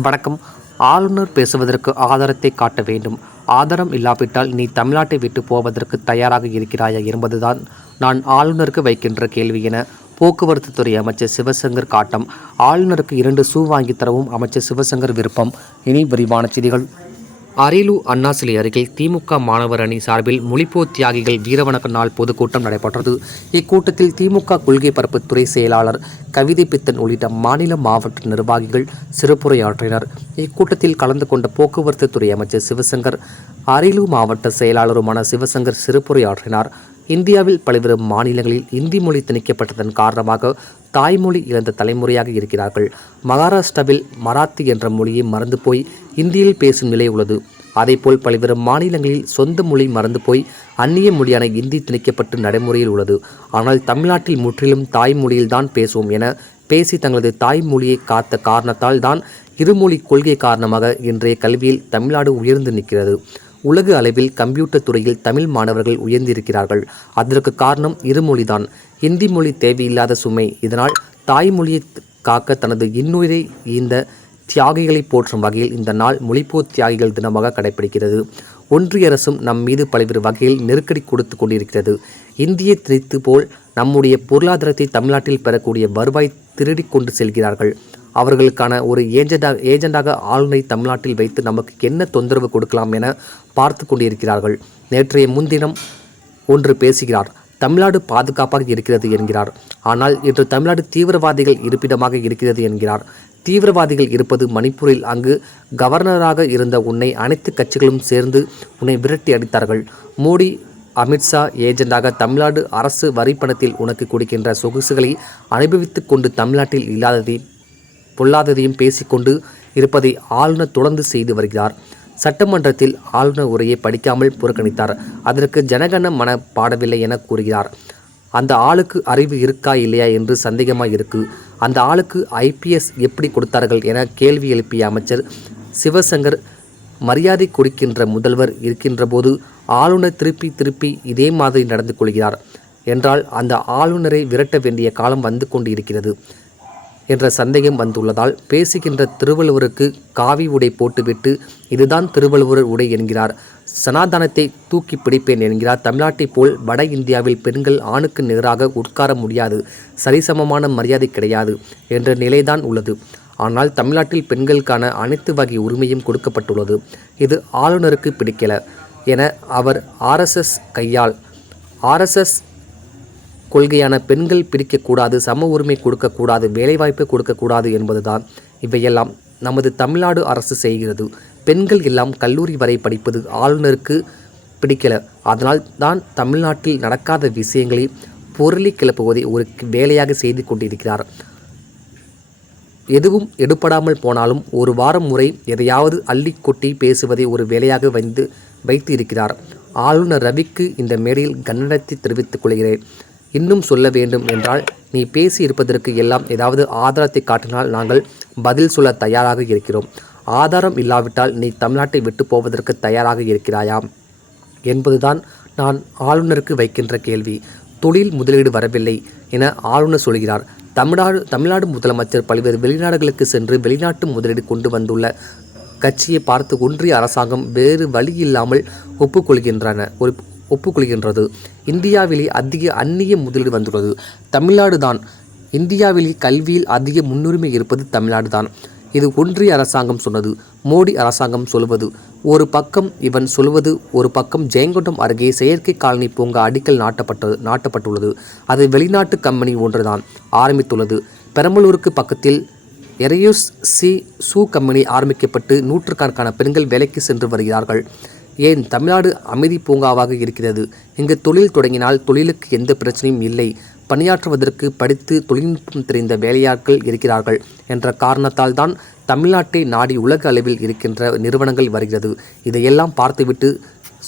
வணக்கம். ஆளுநர் பேசுவதற்கு ஆதாரத்தை காட்ட வேண்டும். ஆதாரம் இல்லாவிட்டால் நீ தமிழ்நாட்டை விட்டு போவதற்கு தயாராக இருக்கிறாயா என்பதுதான் நான் ஆளுநருக்கு வைக்கின்ற கேள்வி என போக்குவரத்து துறை அமைச்சர் சிவசங்கர் காட்டம். ஆளுநருக்கு இரண்டு ஷூ வாங்கி தரவும் அமைச்சர் சிவசங்கர் விருப்பம். இனி விரிவான செய்திகள். அரியலூர் அண்ணா சிலை அருகில் திமுக மாணவர் அணி சார்பில் மொழிப்போ தியாகிகள் வீரவணக்க நாள் பொதுக்கூட்டம் நடைபெற்றது. இக்கூட்டத்தில் திமுக கொள்கை பரப்பு துறை செயலாளர் கவிதை பித்தன் உள்ளிட்ட மாநில மாவட்ட நிர்வாகிகள் சிறப்புரையாற்றினர். இக்கூட்டத்தில் கலந்து கொண்ட போக்குவரத்து துறை அமைச்சர் சிவசங்கர் அரியலூர் மாவட்ட செயலாளருமான சிவசங்கர் சிறப்புரையாற்றினார். இந்தியாவில் பல்வேறு மாநிலங்களில் இந்தி மொழி திணிக்கப்பட்டதன் காரணமாக தாய்மொழி இழந்த தலைமுறையாக இருக்கிறார்கள். மகாராஷ்டிராவில் மராத்தி என்ற மொழியை மறந்து போய் இந்தியில் பேசும் நிலை உள்ளது. அதேபோல் பல்வேறு மாநிலங்களில் சொந்த மொழி மறந்து போய் அந்நிய மொழியான இந்தி திணிக்கப்பட்டு நடைமுறையில் உள்ளது. ஆனால் தமிழ்நாட்டில் முற்றிலும் தாய்மொழியில் தான் பேசுவோம் என பேசி தங்களது தாய்மொழியை காத்த காரணத்தால் தான் இருமொழி கொள்கை காரணமாக இன்றைய கல்வியில் தமிழ்நாடு உயர்ந்து நிற்கிறது. உலக அளவில் கம்ப்யூட்டர் துறையில் தமிழ் மாணவர்கள் உயர்ந்திருக்கிறார்கள். அதற்கு காரணம் இருமொழிதான். இந்தி மொழி தேவையில்லாத சுமை. இதனால் தாய்மொழியை காக்க தனது இன்னுயிரை ஈந்த தியாகிகளை போற்றும் வகையில் இந்த நாள் மொழிப்போர் தியாகிகள் தினமாக கடைபிடிக்கிறது. ஒன்றிய அரசும் நம் மீது பல்வேறு வகையில் நெருக்கடி கொடுத்து கொண்டிருக்கிறது. இந்திய திணித்து போல் நம்முடைய பொருளாதாரத்தை தமிழ்நாட்டில் பெறக்கூடிய வருவாய் திருடி கொண்டு செல்கிறார்கள். அவர்களுக்கான ஒரு ஏஜெண்டாக ஏஜெண்டாக ஆளுநரை தமிழ்நாட்டில் வைத்து நமக்கு என்ன தொந்தரவு கொடுக்கலாம் என பார்த்து கொண்டிருக்கிறார்கள். நேற்றைய முன்தினம் ஒன்று பேசுகிறார். தமிழ்நாடு பாதுகாப்பாக இருக்கிறது என்கிறார். ஆனால் இன்று தமிழ்நாடு தீவிரவாதிகள் இருப்பிடமாக இருக்கிறது என்கிறார். தீவிரவாதிகள் இருப்பது மணிப்பூரில் அங்கு கவர்னராக இருந்த உன்னை அனைத்து கட்சிகளும் சேர்ந்து உன்னை விரட்டி அடித்தார்கள். மோடி அமித்ஷா ஏஜெண்டாக தமிழ்நாடு அரசு வரிப்பணத்தில் உனக்கு கொடுக்கின்ற சொகுசுகளை அனுபவித்துக் கொண்டு தமிழ்நாட்டில் இல்லாததை பொல்லாததையும் பேசிக்கொண்டு இருப்பதை ஆளுநர் தொடர்ந்து செய்து வருகிறார். சட்டமன்றத்தில் ஆளுநர் உரையை படிக்காமல் புறக்கணித்தார். அதற்கு ஜனகண மன பாடவில்லை என கூறுகிறார். அந்த ஆளுக்கு அறிவு இருக்கா இல்லையா என்று சந்தேகமாக இருக்கு. அந்த ஆளுக்கு ஐபிஎஸ் எப்படி கொடுத்தார்கள் என கேள்வி எழுப்பிய அமைச்சர் சிவசங்கர் மரியாதை கொடுக்கின்ற முதல்வர் இருக்கின்ற போது ஆளுநர் திருப்பி திருப்பி இதே மாதிரி நடந்து கொள்கிறார். என்றால் அந்த ஆளுநரை விரட்ட வேண்டிய காலம் வந்து கொண்டு இருக்கிறது என்ற சந்தேகம் வந்துள்ளதால் பேசுகின்ற திருவள்ளுவருக்கு காவி உடை போட்டுவிட்டு இதுதான் திருவள்ளுவர் உடை என்கிறார். சனாதனத்தை தூக்கி பிடிப்பேன் என்கிறார். தமிழ்நாட்டைப் போல் வட இந்தியாவில் பெண்கள் ஆணுக்கு நிகராக உட்கார முடியாது. சரிசமமான மரியாதை கிடையாது என்ற நிலைதான் உள்ளது. ஆனால் தமிழ்நாட்டில் பெண்களுக்கான அனைத்து வகை உரிமையும் கொடுக்கப்பட்டுள்ளது. இது ஆளுநருக்கு பிடிக்கல என அவர் ஆர்எஸ்எஸ் கையால் ஆர்எஸ்எஸ் கொள்கையான பெண்கள் பிரிக்கக்கூடாது சம உரிமை கொடுக்கக்கூடாது வேலைவாய்ப்பு கொடுக்கக்கூடாது என்பதுதான் இவையெல்லாம் நமது தமிழ்நாடு அரசு செய்கிறது. பெண்கள் எல்லாம் கல்லூரி வரை படிப்பது ஆளுநருக்கு பிடிக்கல. அதனால் தான் தமிழ்நாட்டில் நடக்காத விஷயங்களை பொருளி கிளப்புவதை ஒரு வேலையாக செய்து கொண்டிருக்கிறார். எதுவும் எடுபடாமல் போனாலும் ஒரு வாரம் முறை எதையாவது அள்ளி கொட்டி பேசுவதை ஒரு வேலையாக வந்து வைத்து இருக்கிறார் ஆளுநர் ரவிக்கு இந்த மேடையில் கண்டனத்தை தெரிவித்துக் கொள்கிறேன். இன்னும் சொல்ல வேண்டும் என்றால் நீ பேசி இருப்பதற்கு எல்லாம் ஏதாவது ஆதாரத்தை காட்டினால் நாங்கள் பதில் சொல்ல தயாராக இருக்கிறோம். ஆதாரம் இல்லாவிட்டால் நீ தமிழ்நாட்டை விட்டு போவதற்கு தயாராக இருக்கிறாயா என்பதுதான் நான் ஆளுநருக்கு வைக்கின்ற கேள்வி. தொழில் முதலீடு வரவில்லை என ஆளுநர் சொல்கிறார். தமிழ்நாடு தமிழ்நாடு முதலமைச்சர் பல்வேறு வெளிநாடுகளுக்கு சென்று வெளிநாட்டு முதலீடு கொண்டு வந்துள்ள கட்சியை பார்த்து ஒன்றிய அரசாங்கம் வேறு வழி இல்லாமல் ஒப்புக்கொள்கின்றன ஒரு ஒப்புக்கொள்கின்றது. இந்தியாவிலே அதிக அந்நிய முதலீடு வந்துள்ளது. தமிழ்நாடு தான். இந்தியாவிலே கல்வியில் அதிக முன்னுரிமை இருப்பது தமிழ்நாடு தான். இது ஒன்றிய அரசாங்கம் சொன்னது. மோடி அரசாங்கம் சொல்வது ஒரு பக்கம் இவன் சொல்வது ஒரு பக்கம் ஜெயங்கொண்டம் அருகே செயற்கை காலனி பூங்கா அடிக்கல் நாட்டப்பட்டது நாட்டப்பட்டுள்ளது. அது வெளிநாட்டு கம்பெனி ஒன்றுதான் ஆரம்பித்துள்ளது. பெரம்பலூருக்கு பக்கத்தில் எரையூஸ் சி சூ கம்பெனி ஆரம்பிக்கப்பட்டு நூற்றுக்கணக்கான பெண்கள் வேலைக்கு சென்று வருகிறார்கள். ஏன் தமிழ்நாடு அமைதி பூங்காவாக இருக்கிறது? இங்கு தொழில் தொடங்கினால் தொழிலுக்கு எந்த பிரச்சனையும் இல்லை. பணியாற்றுவதற்கு படித்து தொழில்நுட்பம் தெரிந்த வேலையாட்கள் இருக்கிறார்கள் என்ற காரணத்தால் தான் தமிழ்நாட்டை நாடி உலக அளவில் இருக்கின்ற நிறுவனங்கள் வருகிறது. இதையெல்லாம் பார்த்துவிட்டு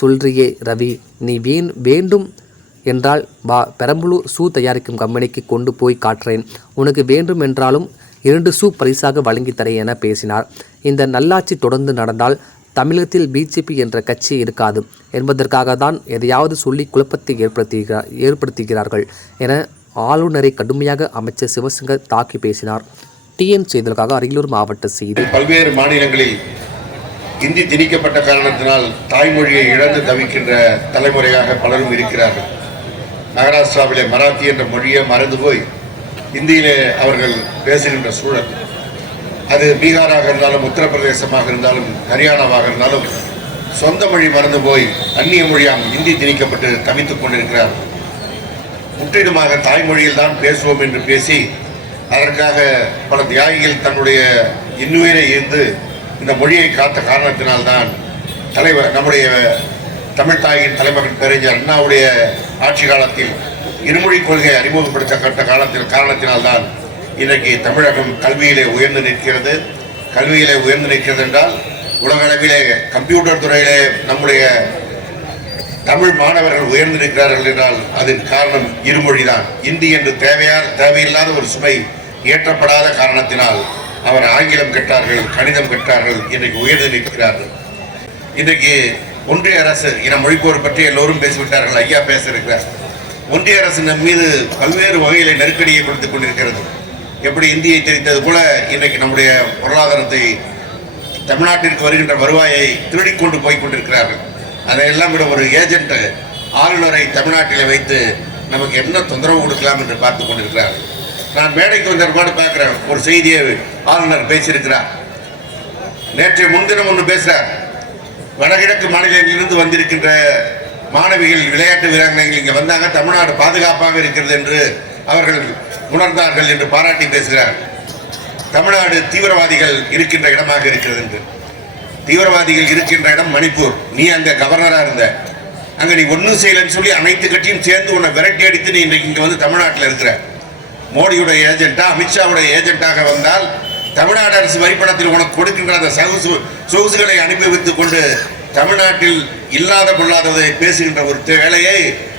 சொல்றியே ரவி நீ வேன் வேண்டும் என்றால் வா பெரம்பலூர் ஷூ தயாரிக்கும் கம்பெனிக்கு கொண்டு போய் காட்டுறேன். உனக்கு வேண்டும் என்றாலும் இரண்டு ஷூ பரிசாக வழங்கி தரேன் என பேசினார். இந்த நல்லாட்சி தொடர்ந்து நடந்தால் தமிழகத்தில் பிஜேபி என்ற கட்சி இருக்காது என்பதற்காக தான் எதையாவது சொல்லி குழப்பத்தை ஏற்படுத்துகிறார் ஏற்படுத்துகிறார்கள் என ஆளுநரை கடுமையாக அமைச்சர் சிவசங்கர் தாக்கி பேசினார். டிஎன் செய்தலுக்காக அரியலூர் மாவட்ட செய்தி. பல்வேறு மாநிலங்களில் இந்தி திணிக்கப்பட்ட காரணத்தினால் தாய்மொழியை இழந்து தவிக்கின்ற தலைமுறையாக பலரும் இருக்கிறார்கள். மகாராஷ்டிராவிலே மராத்தி என்ற மொழியை மறந்து போய் இந்தியிலே அவர்கள் பேசுகின்ற சூழல் அது பீகாராக இருந்தாலும் உத்தரப்பிரதேசமாக இருந்தாலும் ஹரியானாவாக இருந்தாலும் சொந்த மொழி மறந்து போய் அந்நிய மொழியாம் இந்தி திணிக்கப்பட்டு தவித்துக் கொண்டிருக்கிறார். முற்றிலுமாக தாய்மொழியில் தான் பேசுவோம் என்று பேசி அதற்காக பல தியாகிகள் தன்னுடைய இன்னுயிரை இருந்து இந்த மொழியை காத்த காரணத்தினால்தான் தலைவர் நம்முடைய தமிழ் தாயின் தலைமகன் பேரறிஞர் அண்ணாவுடைய ஆட்சி காலத்தில் இருமொழி கொள்கை அறிமுகப்படுத்தப்பட்ட காலத்தில் காரணத்தினால்தான் இன்றைக்கு தமிழகம் கல்வியிலே உயர்ந்து நிற்கிறது. கல்வியிலே உயர்ந்து நிற்கிறது என்றால் உலக அளவிலே கம்ப்யூட்டர் துறையிலே நம்முடைய தமிழ் மாணவர்கள் உயர்ந்து நிற்கிறார்கள் என்றால் அதன் காரணம் இருமொழிதான். இந்தி என்று தேவையா தேவையில்லாத ஒரு சுமை ஏற்றப்படாத காரணத்தினால் அவர் ஆங்கிலம் கற்றார்கள் கணிதம் கற்றார்கள் இன்றைக்கு உயர்ந்து நிற்கிறார்கள். இன்றைக்கு ஒன்றிய அரசு இன மொழிப்போர் பற்றி எல்லோரும் பேசிவிட்டார்கள் ஐயா பேச இருக்கிறார். ஒன்றிய அரசு நம் மீது பல்வேறு வகையில நெருக்கடியை கொடுத்துக் கொண்டிருக்கிறது. எப்படி இந்தியை தெரிந்தது போல இன்றைக்கு நம்முடைய பொருளாதாரத்தை தமிழ்நாட்டிற்கு வருகின்ற வருவாயை திருடிக்கொண்டு போய் கொண்டிருக்கிறார்கள். அதையெல்லாம் விட ஒரு ஏஜென்ட் ஆளுநரை தமிழ்நாட்டில் வைத்து நமக்கு என்ன தொந்தரவு கொடுக்கலாம் என்று பார்த்து கொண்டிருக்கிறார்கள். நான் மேடைக்கு வந்த கூட பார்க்குறேன் ஒரு செய்தியை ஆளுநர் பேசியிருக்கிறார். நேற்றைய முன்தினம் ஒன்று பேசுகிறார் வடகிழக்கு மாநிலங்களிலிருந்து வந்திருக்கின்ற மாணவிகள் விளையாட்டு வீராங்கனைகள் இங்கே வந்தாங்க. தமிழ்நாடு பாதுகாப்பாக இருக்கிறது என்று அவர்கள் உணர்ந்தார்கள் என்று பாராட்டி பேசுகிறார். தமிழ்நாடு தீவிரவாதிகள் இருக்கின்ற இடமாக இருக்கிறது என்று. தீவிரவாதிகள் இருக்கின்ற இடம் மணிப்பூர். நீ அங்க கவர்னரா இருந்த. அங்க நீ ஒன்றும் செய்யலைன்னு சொல்லி அனைத்து கட்சியும் சேர்ந்து உன்னை விரட்டி அடித்து நீ இன்றைக்கு இங்க வந்து தமிழ்நாட்டில் இருக்கிற. மோடியுடைய ஏஜென்ட்டா அமித்ஷாவுடைய ஏஜென்ட்டாக வந்தால் தமிழ்நாடு அரசு வரிப்பணத்தில் உனக்கு கொடுக்கின்ற அந்த சகுசு சொகுசுகளை அனுப்பி கொண்டு தமிழ்நாட்டில் இல்லாத கொள்ளாததை பேசுகின்ற ஒரு வேலையை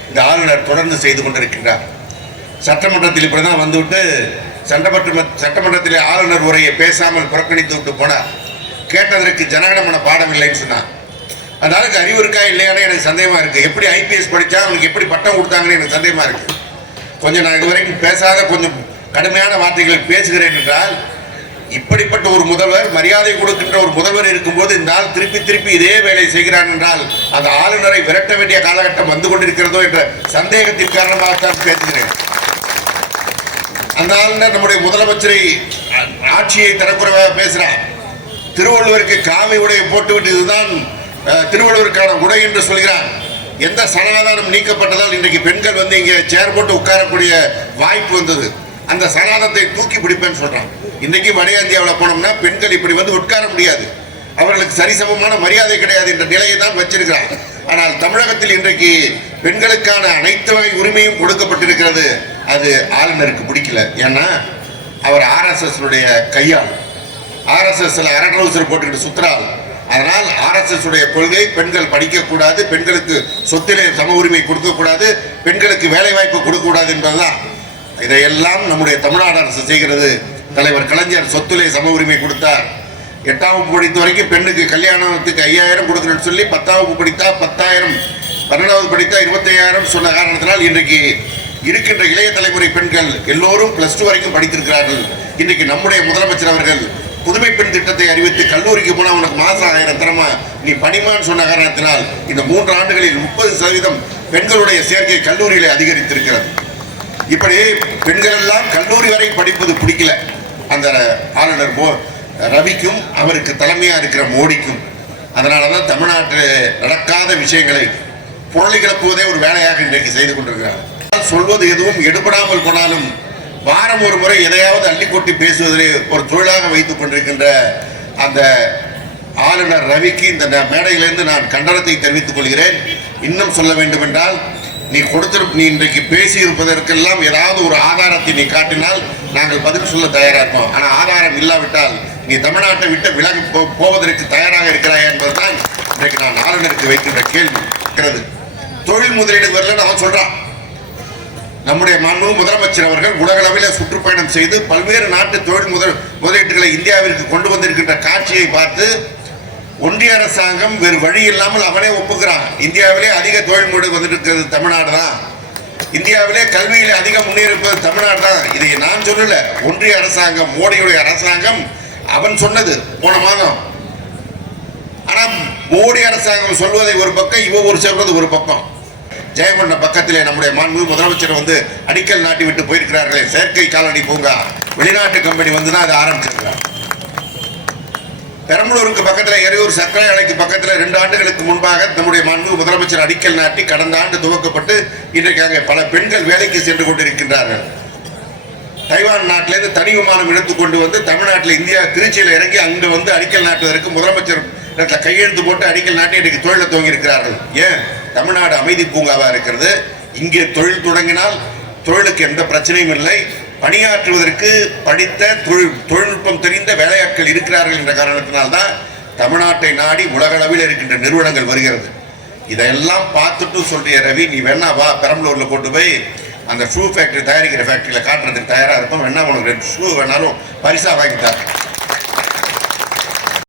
இந்த ஆளுநர் தொடர்ந்து செய்து கொண்டிருக்கின்றார். சட்டமன்றத்தில் இப்படிதான் வந்துவிட்டு சட்டமன்ற சட்டமன்றத்தில் ஆளுநர் உரையை பேசாமல் புறக்கணித்து விட்டு போனார். கேட்டதற்கு ஜனகணமன பாடம் இல்லைன்னு சொன்னார். அதனால அறிவு இருக்கா இல்லையானே எனக்கு சந்தேகமாக இருக்குது எப்படி ஐபிஎஸ் படித்தா அவனுக்கு எப்படி பட்டம் கொடுத்தாங்கன்னு எனக்கு சந்தேகமாக இருக்குது கொஞ்சம் நான் இதுவரைக்கும் பேசாத கொஞ்சம் கடுமையான வார்த்தைகள் பேசுகிறேன் என்றால் இப்படிப்பட்ட ஒரு முதல்வர் மரியாதை கொடுக்கின்ற ஒரு முதல்வர் இருக்கும்போது இந்த ஆள் திருப்பி திருப்பி இதே வேலை செய்கிறான் என்றால் அந்த ஆளுநரை விரட்ட வேண்டிய காலகட்டம் வந்து கொண்டிருக்கிறதோ என்ற சந்தேகத்தின் காரணமாகத்தான் பேசுகிறேன். அந்த ஆளுநர் நம்முடைய முதலமைச்சரை ஆட்சியை தரக்குறைவாக பேசுறார் திருவள்ளுவருக்கு காவி உடையை போட்டுவிட்டு இதுதான் திருவள்ளுவருக்கான உடை என்று சொல்கிறார். எந்த சனாதானம் நீக்கப்பட்டதால் இன்றைக்கு பெண்கள் வந்து இங்கே சேர் போட்டு உட்காரக்கூடிய வாய்ப்பு வந்தது. அந்த சனாதத்தை தூக்கி பிடிப்பேன்னு சொல்றான். இன்றைக்கி வட இந்தியாவில் போனோம்னா பெண்கள் இப்படி வந்து உட்கார முடியாது. அவர்களுக்கு சரிசமமான மரியாதை கிடையாது என்ற நிலையை தான் வச்சிருக்கிறார். ஆனால் தமிழகத்தில் இன்றைக்கு பெண்களுக்கான அனைத்து வகை உரிமையும் கொடுக்கப்பட்டிருக்கிறது. அது ஆளுநருக்கு பிடிக்கல. ஏன்னா அவர் ஆர்எஸ்எஸ்னுடைய கையாள் ஆர்எஸ்எஸ்ல அரட்ரவுசர் போட்டுக்கிட்டு சுற்றுறாள் அதனால் ஆர்எஸ்எஸ் உடைய கொள்கை பெண்கள் படிக்கக்கூடாது பெண்களுக்கு சொத்திலே சம உரிமை கொடுக்கக்கூடாது பெண்களுக்கு வேலை வாய்ப்பு கொடுக்கக்கூடாது என்பதுதான். இதையெல்லாம் நம்முடைய தமிழ்நாடு அரசு செய்கிறது. தலைவர் கலைஞர் சொத்திலே சம உரிமை கொடுத்தார். எட்டாம் வகுப்பு படித்த வரைக்கும் பெண்ணுக்கு கல்யாணத்துக்கு ஐயாயிரம் கொடுக்கணும்னு சொல்லி பத்தாம் வகுப்பு படித்தா பத்தாயிரம் பன்னெண்டாவது படித்தா இருபத்தையாயிரம் சொன்ன காரணத்தினால் இன்றைக்கு இருக்கின்ற இளைய தலைமுறை பெண்கள் எல்லோரும் பிளஸ் டூ வரைக்கும் படித்திருக்கிறார்கள். இன்றைக்கு நம்முடைய முதலமைச்சர் அவர்கள் புதுமை பெண் திட்டத்தை அறிவித்து கல்லூரிக்கு போனால் உனக்கு மாதம் ஆயிரம் தரமா? நீ பணிமான்னு சொன்ன காரணத்தினால் இந்த மூன்று ஆண்டுகளில் முப்பது சதவீதம் பெண்களுடைய சேர்க்கை கல்லூரியில் அதிகரித்திருக்கிறது. இப்படி பெண்கள் எல்லாம் கல்லூரி வரை படிப்பது பிடிக்கல. அந்த ஆளுநர் மோ ரவிக்கும் அவருக்கு தலைமையாக இருக்கிற மோடிக்கும். அதனால தான் தமிழ்நாட்டில் நடக்காத விஷயங்களை புரளி கிளப்புவதே ஒரு வேலையாக இன்றைக்கு செய்து கொண்டிருக்கிறார் சொல்வது எதுவும் எடுபடாமல் போனாலும் வாரம் ஒரு முறை எதையாவது அள்ளி கொட்டி பேசுவதிலே ஒரு தொழிலாக வைத்துக் கொண்டிருக்கின்ற அந்த ஆளுநர் ரவிக்கு இந்த மேடையிலிருந்து நான் கண்டனத்தை தெரிவித்துக் கொள்கிறேன். இன்னும் சொல்ல வேண்டும் என்றால் நீ கொடுத்திரு நீ இன்றைக்கு பேசியிருப்பதற்கெல்லாம் ஏதாவது ஒரு ஆதாரத்தை நீ காட்டினால் நாங்கள் பதில் சொல்ல தயாராக இருக்கோம் ஆனால் ஆதாரம் இல்லாவிட்டால் நீ தமிழ்நாட்டை விட்டு விலகி போ- போவதற்கு தயாராக இருக்கிறாய் என்பதுதான் இன்றைக்கு நான் ஆளுநருக்கு வைக்கின்ற கேள்வி. இருக்கிறது. தொழில் முதலீடு வரலன்னு அவன் சொல்கிறான் நம்முடைய மாண்பு முதலமைச்சர் அவர்கள் உலகளவில் சுற்றுப்பயணம் செய்து பல்வேறு நாட்டு தொழில் முதல் முதலீட்டுகளை இந்தியாவிற்கு கொண்டு வந்திருக்கின்ற காட்சியை பார்த்து ஒன்றிய அரசாங்கம் வேறு வழி இல்லாமல் அவனே ஒப்புக்கிறான். இந்தியாவிலே அதிக தொழில் முறை வந்திருக்கிறது தமிழ்நாடு தான். இந்தியாவிலே கல்வியிலே அதிக முன்னேறிப்பது தமிழ்நாடு தான். இதை நான் சொல்லல. ஒன்றிய அரசாங்கம் மோடியுடைய அரசாங்கம் அவன் சொன்னது போன மாதம். ஆனால் மோடி அரசாங்கம் சொல்வதை ஒரு பக்கம் இவ ஒரு சொல்வது ஒரு பக்கம். ஜெயங்கொண்ட பக்கத்திலே நம்முடைய மாண்பு முதலமைச்சர் வந்து அடிக்கல் நாட்டி விட்டு போயிருக்கிறார்களே. செயற்கை காலனி பூங்கா. வெளிநாட்டு கம்பெனி வந்து தான் அதை ஆரம்பிச்சிருக்கிறார் பெரம்பலூருக்கு பக்கத்தில் எரியூர் சர்க்கரை ஆலைக்கு பக்கத்தில் ரெண்டு ஆண்டுகளுக்கு முன்பாக நம்முடைய மாண்பு முதலமைச்சர் அடிக்கல் நாட்டி கடந்த ஆண்டு துவக்கப்பட்டு இன்றைக்கு அங்கே பல பெண்கள் வேலைக்கு சென்று கொண்டிருக்கின்றார்கள். தைவான் நாட்டிலேருந்து தனி விமானம் எடுத்து கொண்டு வந்து தமிழ்நாட்டில் இந்தியா திருச்சியில் இறங்கி அங்கே வந்து அடிக்கல் நாட்டுவதற்கு முதலமைச்சர் இடத்துல கையெழுத்து போட்டு அடிக்கல் நாட்டி இன்றைக்கு தொழிலை துவங்கியிருக்கிறார்கள். ஏன்? தமிழ்நாடு அமைதி பூங்காவாக இருக்கிறது. இங்கே தொழில் தொடங்கினால் தொழிலுக்கு எந்த பிரச்சனையும் இல்லை. பணியாற்றுவதற்கு படித்த தொழில் தொழில்நுட்பம் தெரிந்த வேலையாட்கள் இருக்கிறார்கள் என்ற காரணத்தினால்தான் தமிழ்நாட்டை நாடி உலகளவில் இருக்கின்ற நிறுவனங்கள் வருகிறது. இதெல்லாம் பார்த்துட்டு சொல்றிய ரவி நீ வேணா வா பெரம்பலூரில் கொண்டு போய் அந்த ஷூ ஃபேக்டரி தயாரிக்கிற ஃபேக்டரியில் காட்டுறதுக்கு தயாராக இருக்கும் வேணா உனக்கு ரெண்டு ஷூ வேணாலும் பரிசாக வாங்கி